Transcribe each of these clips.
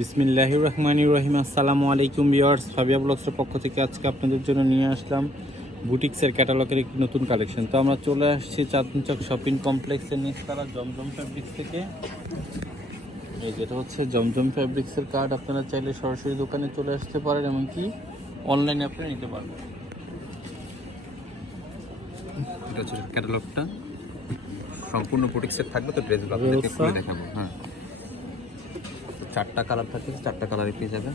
বিসমিল্লাহ রহমান রহিম আসসালামু আলাইকুম বিয়ার্স ফাবিয়া ব্লগসের পক্ষ থেকে আজকে আপনাদের জন্য নিয়ে আসলাম বুটিক্সের ক্যাটালগের একটি নতুন কালেকশন। তো আমরা চলে আসছি চাঁদনি চক শপিং কমপ্লেক্সের নিচতলা জমজম ফ্যাব্রিক্স থেকে। এই যেটা হচ্ছে জমজম ফ্যাব্রিক্সের কার্ড আপনারা চাইলে সরাসরি দোকানে চলে আসতে পারেন এমনকি অনলাইনে আপনারা নিতে পারবেন। এটা হচ্ছে ক্যাটালগটা। সম্পূর্ণ সেট থাকবে তো ড্রেসগুলো আপনাদেরকে খুলে দেখাবো হ্যাঁ। চারটা কালার থাকে চারটা কালারই পেয়ে যাবে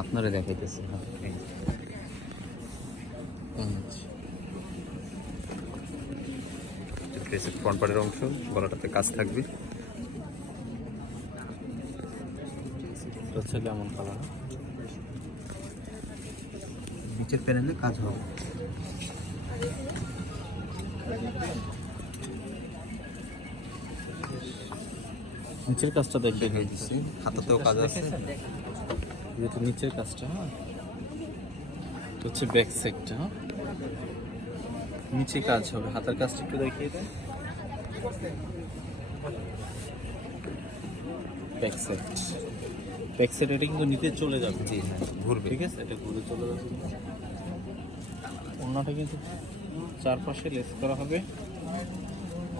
আপনারা দেখাইতেছি। ফ্রন্ট পার্টের অংশ গলাটাতে কাজ থাকবে। হচ্ছে লেমন কালার নিচের প্যানেলে কাজ হবে। নিচের কাজটা দেখে দেখাই দিচ্ছি। হাতাতেও কাজ আছে। যেহেতু নিচের কাজটা হ্যাঁ? তো হচ্ছে ব্যাক সাইডটা হ্যাঁ? নিচে কাজ হবে। হাতের কাজটা একটু দেখিয়ে দেন। ব্যাক সাইড ব্যাক সাইড এটা কিন্তু নিতে চলে যাবে। জি হ্যাঁ ঘুরবে। ঠিক আছে? এটা ঘুরে চলে যাবে। ওড়নাটা কিন্তু চারপাশে লেস করা হবে।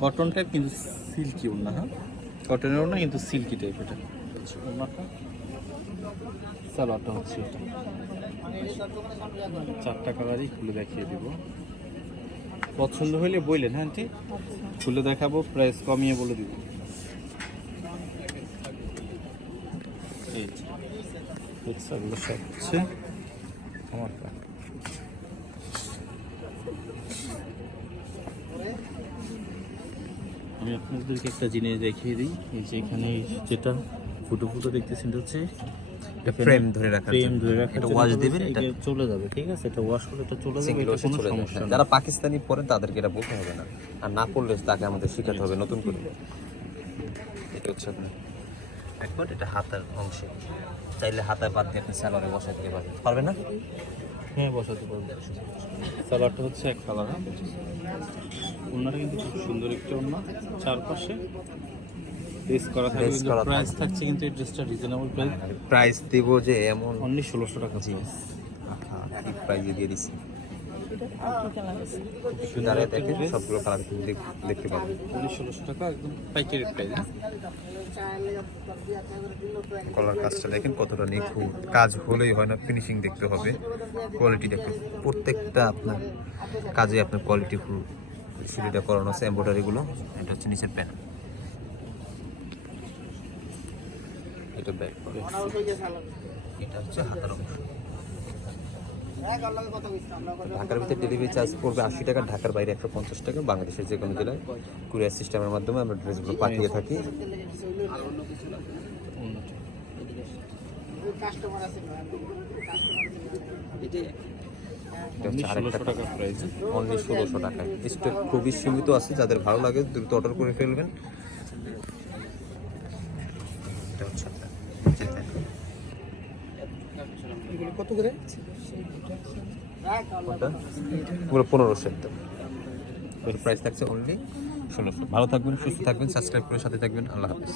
কটন টাইপ কিন্তু সিল্কি ওড়না হ্যাঁ? কটনের না, কিন্তু সিল্কি টাইপ এটা। সালোয়ারটা হচ্ছে চারটা কালারই খুলে দেখিয়ে দিব। পছন্দ হইলে বললেন হ্যাঁ আন্টি? খুলে দেখাবো প্রাইস কমিয়ে বলে দিব। এই সব হচ্ছে। আমার আমি আপনাদেরকে একটা জিনিস দেখিয়ে দিই। এই যে এখানে যেটা ফুটো ফুটো দেখতেছেন এটা হচ্ছে এটা frame ধরে রাখা ফ্রেম ধরে রাখা এটা ওয়াশ দিবেন, এটা- চলে যাবে ঠিক আছে? এটা ওয়াশ করলে এটা চলে যাবে এটা কোনো সমস্যা না। যারা পাকিস্তানি পড়েন তাদেরকে এটা বলতে হবে না। আর না পড়লে তাকে আমাদের শিখাতে হবে নতুন করে। এটা হচ্ছে আপনার একবার এটা হাতার অংশ। চাইলে হাতায় বাদ দিয়ে আপনি স্যালোয়ারে বসাই দিতে পারবেন। পারবেন না? হ্যাঁ বসাতে পারব। সালোয়ারটা হচ্ছে এক কালার ওনাটা কিন্তু খুব সুন্দর একটা ওনা চারপাশে লেস করা থাকবে প্রাইস থাকছে কিন্তু এই ড্রেসটা রিজনেবল প্রাইস প্রাইস দেব যে এমন অনলি ষোলোশো টাকা জি। প্রাইজে দিয়ে দিচ্ছি যারা একটা দেখেন দেখতে পাবেন অনলি ষোলোশো কাজটা দেখেন কতটা নিখুঁত। কাজ হলেই হয় না ফিনিশিং দেখতে হবে। কোয়ালিটি দেখুন প্রত্যেকটা আপনার কাজে আপনার কোয়ালিটি ফুল সুবিধা করানো আছে এম্ব্রয়ডারিগুলো এটা হচ্ছে নিচের প্যান এটা ব্যাক এটা হচ্ছে হাতার অংশ। ঢাকার ভিতরে ডেলিভারি চার্জ পড়বে আশি টাকা ঢাকার বাইরে একশো পঞ্চাশ টাকা বাংলাদেশের যে কোনো জেলায় কুরিয়ার সিস্টেমের মাধ্যমে আমরা ড্রেসগুলো পাঠিয়ে থাকি। অনলি ষোলোশো টাকা অনলি ষোলোশো টাকায়। স্টক খুবই সীমিত আছে যাদের ভালো লাগে দ্রুত অর্ডার করে ফেলবেন। এটা হচ্ছে থাকছে ভালো থাকবেন সুস্থ থাকবেন সাবস্ক্রাইব করে সাথে থাকবেন। আল্লাহ হাফিজ।